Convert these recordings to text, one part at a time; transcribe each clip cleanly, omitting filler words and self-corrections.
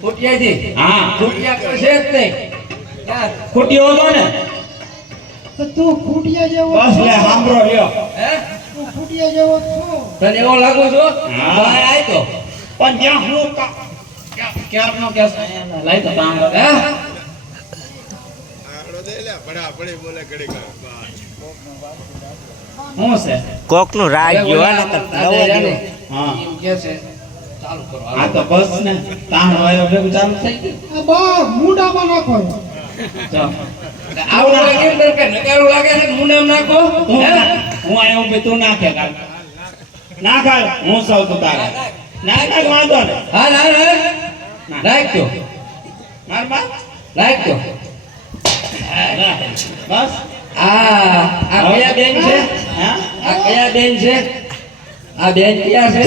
ખૂટિયાથી હા ખૂટિયા તો છે જ નહીં. ખૂટ્યો હતો ને તો તું ખૂટિયા જેવો બસ છો. લે સાંભળો લ્યો હે તું ખૂટિયા જેવો છો. તને એવો લાગુ છો? હા. ભાઈ આય તો પણ જ્યાં હું ક્યારનો કેસ લાઈ તો કામ હે હું છે કોક નું રાગ ગયો ને તો નવો ગયો. હા એમ કે છે ચાલુ કરો આ તો બસ ને તાણ વાયો ભેગું ચાલુ થઈ ગયું આ બા મુંડામાં નાખો. ચાલ. આવું લાગે એમ કે નકારું લાગે છે મુનેમ નાખો હું હે હું આયો બે તું નાખે કાલ ના ખાલ હું સૌ તું તારે ના ના વાંધો ને હા ના ના રાખ દો માર બા રાખ દો બસ આ કયા બેન છે હા આ કયા બેન છે આ બેન ક્યાં છે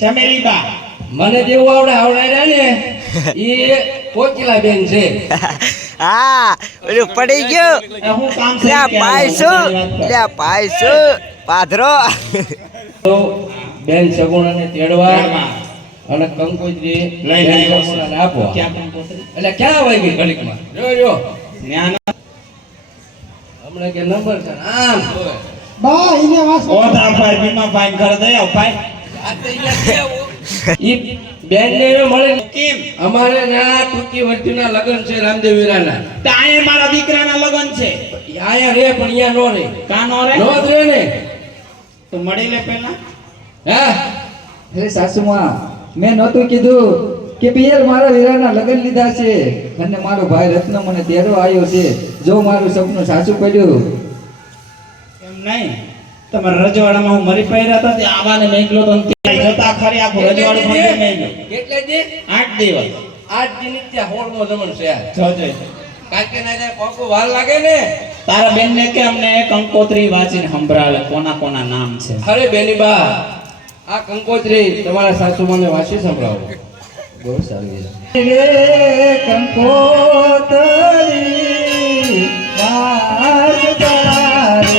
ચમેલી બા મને જેવું આવડે ને ઈ કોકિલા બેન છે હા ઓલું પડી ગયું હું કામ છે લ્યા પાયસું પાધરો તો બેન સગુણાને તેડવા તેડવા. અને કંકોત્રી લઈ બેન આવ્યો છે. સગુણાને આપવા ક્યાં કંકોત્રી? એટલે ક્યાં આવી ગઈ ઘડીકમાં જો ન્યા ના. હમણાં કે નંબર છે ને આમ જોવે. બા એને વાસો. ઓધા ભાઈ બીમા ભાઈ ઘર દઈ આવ ભાઈ આ તો અહીંયા કેવું? ઈ બેન ને મળે કેમ અમારે ના ટૂંકી વસ્તીના લગ્ન છે રામદેવ વીરાના તાએ મારા દીકરાના લગન છે આયા રે પણ અહીંયા નો રે કાનો રે નો જ રે ને તો મળી લે પેલા હા હે સાસુમાં મેં નહોતું કીધું કે પિયર મારા વીરાના લગ્ન લીધા છે અને મારો ભાઈ રત્ન મને તેડવા આવ્યો છે જો મારું સપનું સાચું પડ્યું એમ નહીં તમારા રજવાડામાં હું મરી પહેર્યા હતા તે આવાને મેકલો તો ત્યાં જતા ખરી આખું રજવાડું ફરી મેલ્યો કેટલે દી 8 દિવસ આજ દી ત્યાં હોળમો જમણ છે આ. જોજે કાકે ના જાય કોકો વાર લાગે ને તારા બેન ને કે અમને કંકોત્રી વાંચીને સંભળાવે કોના કોના નામ છે અરે બેની બા આ કંકોત્રી તમારા સાસુમાને વાંચી સંભળાવો બહુ સારી છે રે કંકોતરી વાસ તારે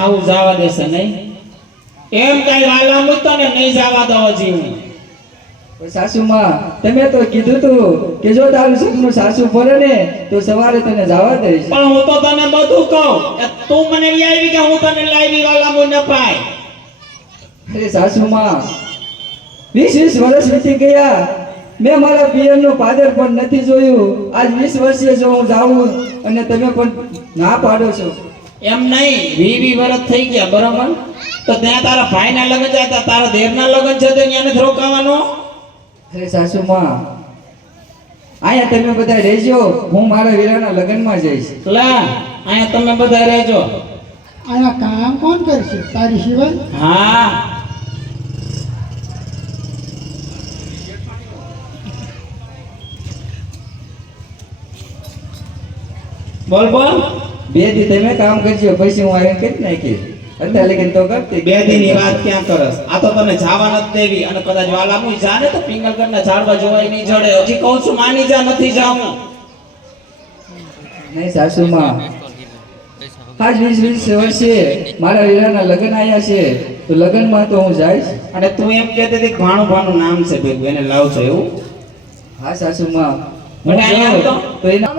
હાવ જવા દેશે નહીં એમ કઈ વાલા મૂકતો ને નહીં જવા દો હજી હું પણ સાસુમાં તમે તો કીધું તું કે જો તારું સપનું સાસુ ફરે ને તો સવારે તને જવા દઈશ. પણ હું તો તને બધું કહું કે તું મને લઈ આવી કે હું તને લાવી વાલા મુ ન પાય અરે સાસુમાં 20 વર્ષ વીતી ગયા મેં મારા પિયરનું પાદર પણ નથી જોયું. આજ 20 વર્ષે જો હું જાઉં અને તમે પણ ના પાડો છો. એમ નહીં 20 વર્ષ થઈ ગયા બરાબર તો ત્યાં તારા ભાઈના લગ્ન જતા તારા દેરના લગ્ન છે તો અહીંયા નથી રોકાવાનો અરે સાસુમાં અહીંયા તમે બધા રહેજો હું મારા વીરાના લગ્નમાં જઈશ. લા અહીંયા તમે બધા રહેજો આયા કામ કોણ કરશે તારી સિવાય? હા બોલ બોલ બે દી તમે કામ કરજો પછી હું આવીને કરી નાખીશ. અત્યારે લગન તો કરતી બે દીની વાત ક્યાં કરસ આ તો તને જવા નથી દેવી અને કદાચ વાલામુ જાને તો પિંગલગરના ઝાડવા જોવાય નહીં જડે હજી કહું છું માની જા નથી જાઉં નહીં સાસુમાં આજ 20 વર્ષે મારા વીરાના લગ્ન આવ્યા છે તો લગ્નમાં તો હું જઈશ. અને તું એમ કહેતી હતી કે ભાણું ભાણું નામ છે ભેગું એને લાવજો એવું હા સાસુમાં મને અહીંયા જાઉં તો એના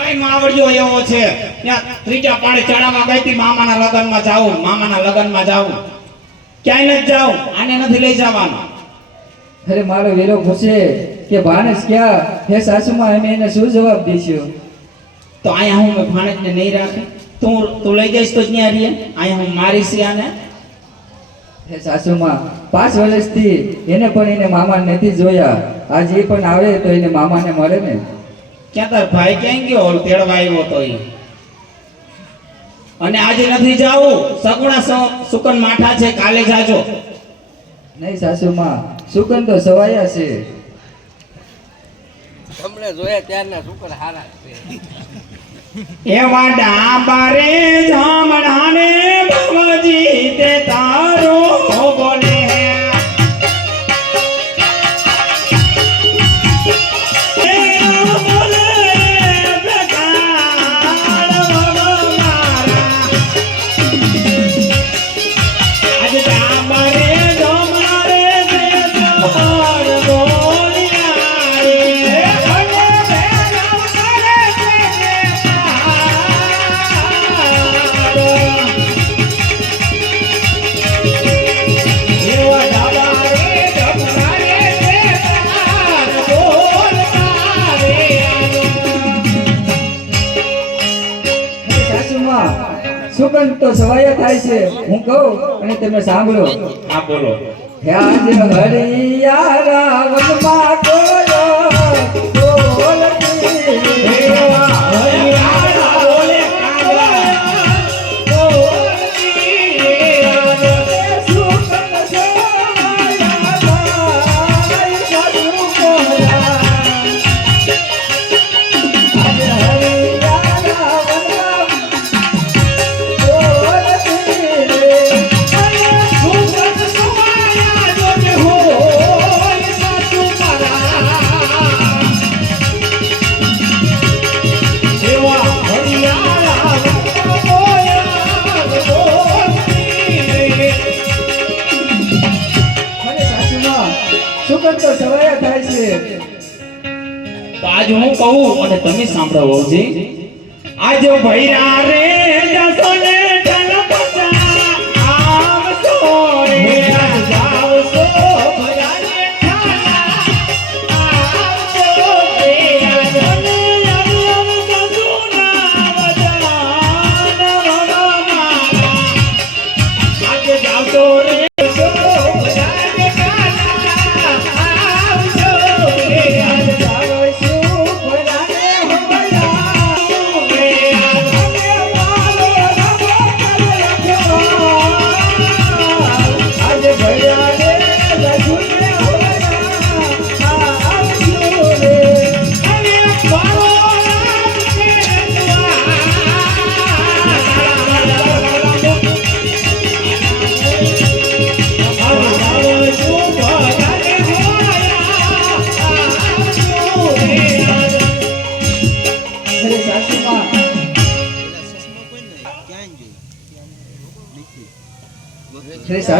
આય માવડિયો એવો છે ત્યાં ત્રીજા પાડે ચડામાં ગઈ હતી મામાના લગ્નમાં જાઉં ક્યાંય નથી જાઉં આને નથી લઈ જવાનો અરે મારો વીરો પૂછે કે ભાણેજ ક્યાં હે સાસુમાં અમે એને શું જવાબ દઈશું? તો અહીંયા હું મેં ભાણેજને નહીં રાખે તું લઈ જઈશ તો જ ત્યાં રહીએ અહીંયા હું મારીશ આને હે સાસુમાં 5 વર્ષથી એને પણ એને મામા નથી જોયા. આજ એ પણ આવે તો એને મામાને મળે ને. ક્યાં તાર ભાઈ ક્યાં ગયો ઓલ તેડવા આવ્યો તો ઈ અને આજે નથી જાવું સગુણા સુકન માઠા છે કાલે જાજો નહીં સાસુમાં સુકન તો સવાયા છે. તમને જોયા ત્યારના શુકર હારા છે. એવા ડાબરે જામણાને ભવજી તે તારો બોલે સુકન તો સવાયા થાય છે હું કહું અને તમે સાંભળો. હા બોલો હે આજ હરિયા વનમાં કોયો બોલતી સુકન તો સવાયા થાય છે. તો આજ હું કહું અને તમે સાંભળો વહુજી આજ ભૈરા રે જસો ને ઢલપતા આવતો રે જાવસો ભૈરા રે આવતો રે આજને અલમ જસુના વજાન મારા આજ જાવતો રે Yeah.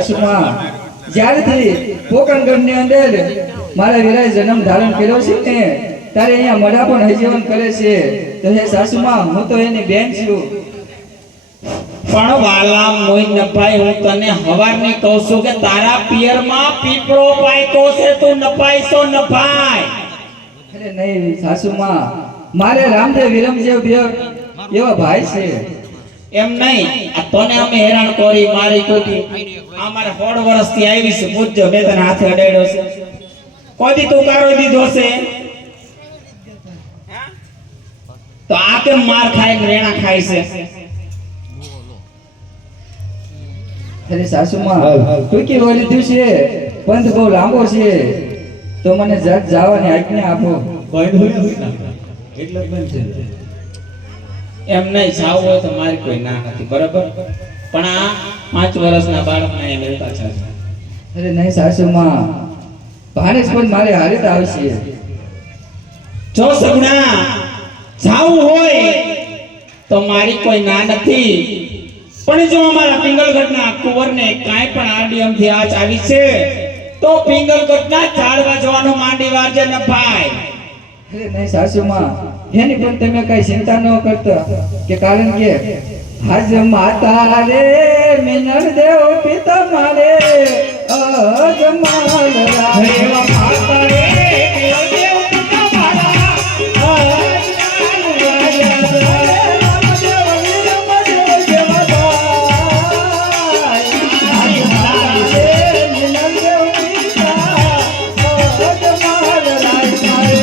સાસુમાં જ્યારથી પોકણગઢની અંદર મારા વીરાએ જન્મ ધારણ કર્યો છે ને ત્યારે અહીંયા મઢા પણ હજીવન કરે છે. તો હે સાસુમાં હું તો એની બેન છું. પણ વાલા મોઈ નભાઈ હું તને હવારની કહું છું કે તારા પિયરમાં પીપળો પાયકો છે તું નભાઈશો નભાઈ. અરે નહીં સાસુમાં, મારે રામદેવ વિરમદેવ બે એવા ભાઈ છે. એમ નહીં આ તને અમે હેરાન કરી મારી કોટી અમારે 100 વર્ષથી આવી છે. પૂછજો બે તને હાથે અડાડ્યો છે કોઈ દી તું કારો દીધો છે? તો આ કેમ માર ખાય ને રેણા ખાય છે? અરે સાસુમાં ટૂંકી વળી થયું છે, પંથ બહુ લાંબો છે, તો મને જટ જવાની આજ્ઞા આપો. એમ નહીં જાવું હોય તો મારી કોઈ ના નથી, બરાબર? પણ આ 5 વર્ષના બાળકને અહીં લેતા છે. અરે નહીં સાસુમાં, ભાણેજ પણ મારે હારે તો આવશે. જો સગુણા જાવું હોય તો મારી કોઈ ના નથી, પણ જો અમારા પિંગલગઢના કુંવરને કાંઈ પણ આડીએમથી આચ આવી છે તો પિંગલગઢના ઝાડવા જવાનું માંડી વારજે ન ભાઈ. અરે નહીં સાસુમાં, એની પણ તમે કઈ ચિંતા ન કરતા, કે કારણ કે આજ માતા રે મિનર દેવ પિતા મારે અજમાલ રાય માતા રે મિનર દેવ પિતા મારા અજમાલ રાય રામદેવ વિરમદેવ જેવા ભાઈ મિનર દેવ પિતા અજમાલ રાય મારે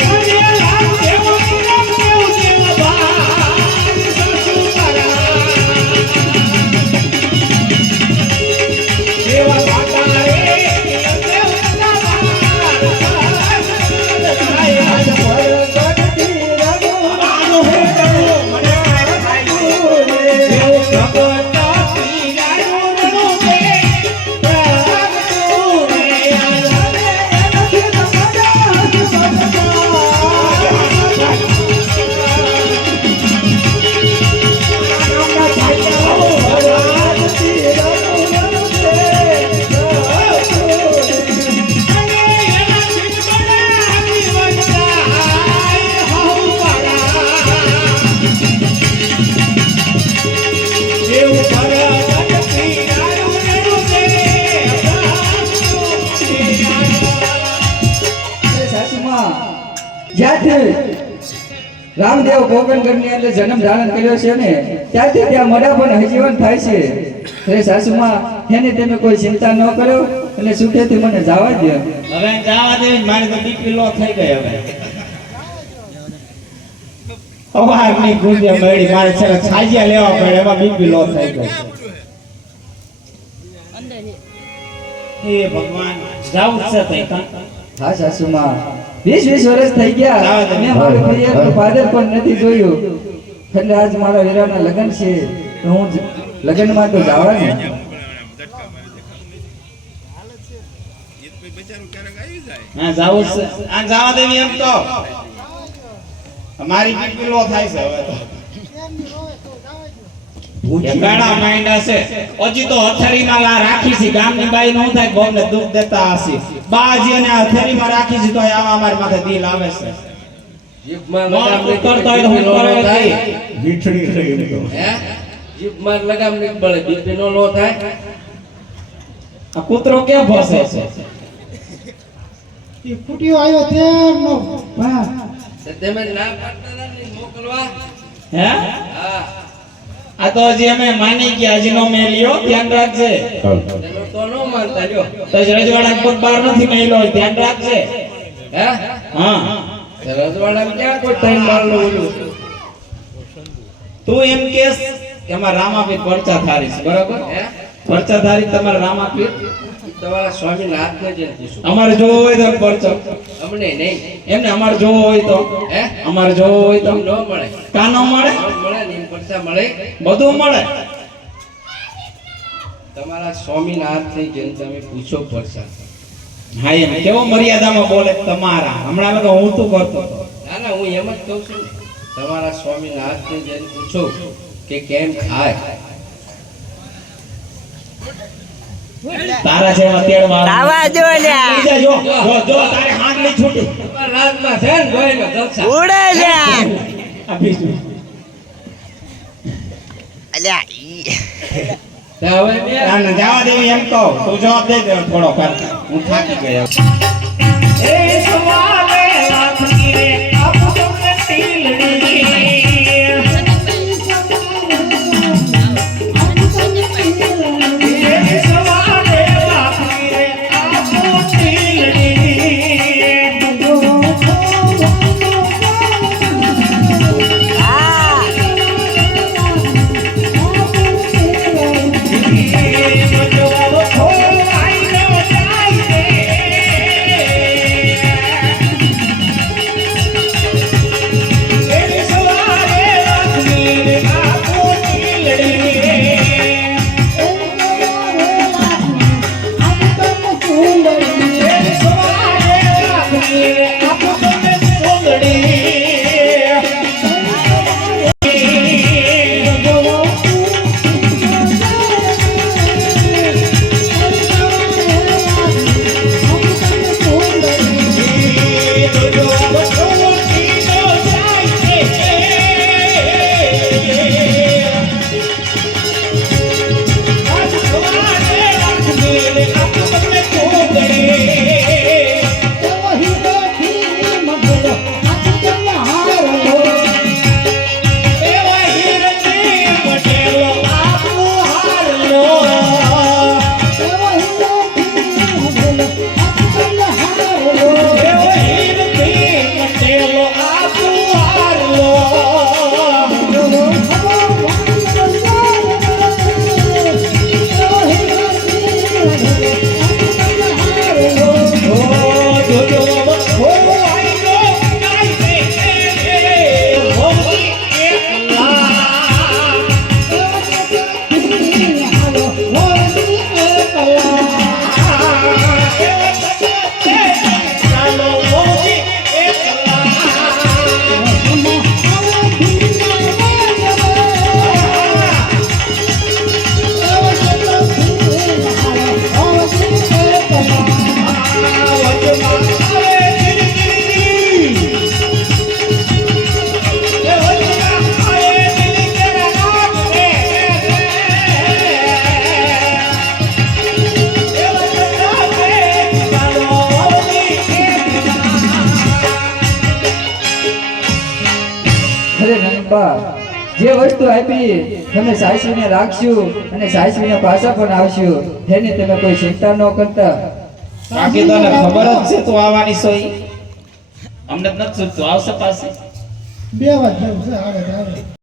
રામદેવ પોકણગઢની અંદર જન્મ ધારણ કર્યો છે ને ત્યારથી ત્યાં મઢા પણ હજીવન થાય છે. અરે સાસુમાં, એને તમે કોઈ ચિંતા ન કરો અને સુખેથી મને જવા દો. હવે જવા દે, મારી તો બીપી લો થઈ ગઈ. હવે અવારની ગુંજે મળી મારે છે છાજિયા લેવા પડે, એમાં બીપી લો થઈ ગઈ. હે ભગવાન, જાવું જ છે તઈ કાં? હા સાસુમાં, 20 વર્ષ થઈ ગયા, મેં મારું પિયરનું પાદર પણ નથી જોયું. એટલે આજ મારા વીરાના લગ્ન છે, તો હું લગ્નમાં તો જવાનું. હા જાવું જ છે. આ જવા દેવી એમ તો મારી બીપી લો થાય છે. હવે તો ગાડા માઇન્ડ હશે. હજી તો હથેળીમાં રાખી છે, ગામની બાઈ નો થાય બહુને દુઃખ દેતા હશે. બાજી અને હથેળીમાં રાખી છે તો આવા અમારી માથે દિલ આવે છે. જીભમાં મોં લગામ ઉતરતો હોય તો હું બીપી નો કરે થાય. વીઠડી રહી તો હે? જીભમાં લગામ નહીં બળે, બીપી નો લો થાય. આ કૂતરો ક્યાં ફસે છે? એ ફૂટ્યો આવ્યો ત્યારનો હા તો તમે ના પાડતા હતા ને મોકલવા. હે હા, આ તો હજી અમે માની ગયા, હજી નો મેલ્યો, ધ્યાન રાખજે. તેનો તો નો માનતા લ્યો. તો રજવાડા પગ બહાર નથી મેલ્યો, ધ્યાન રાખજે. હે? હા, રજવાડામાં ક્યાં કોઈ ટાઈમ મારલો ઓલું? તું એમ કેસ કે અમારા રામાપીર પરચા ધારી છે, બરાબર? હે? પરચા ધારી તમારા રામાપીર. તમારા સ્વામીના હાથને જઈને પૂછો. અમારે જોવો હોય તો પરચો, અમને નહીં. એમને અમારે જોવો હોય તો, હે? અમારે જોવો હોય તો એમ ન મળે. કાનો મળે, ન મળે ને એમ પડતા મળે. બધું મળે. તમારા સ્વામીના હાથને જઈને તમે પૂછો પડશે. હા, એમ કેવો મર્યાદામાં બોલે તમારા. હમણાં તો હું તું કરતો હતો. ના ના, હું એમ જ કહું છું. તમારા સ્વામીના હાથને જઈને પૂછો કે કેમ થાય. તારા જેવા તેડવા આવા જો લ્યા લઈ જા, જો તારે હાથ લઈ છૂટી તમારા રાજમાં છે ને ગોયનો જલસા. ઉડે લ્યા આ બીજું અલ્યા ઈ. તે હવે બે ના જવા દેવી એમ કહો તું જવાબ દે દે થોડો કર હું થાકી ગયો એ સવાલે લાખની રે આપ તમને ટીલડી એ સવાલે લાખની રે આપ ટીલડી હા અરે નંદબા જે વસ્તુ આપી તમે સાસવીને રાખશું અને સાસવીને પાછા પણ આવશું એની તમે કોઈ ચિંતા ન કરતા બાકી તને ખબર જ છે તું આવવાની સોઈ અમને જ નથી તું આવશે પાછી બે વાત જેવું છે આવે આવે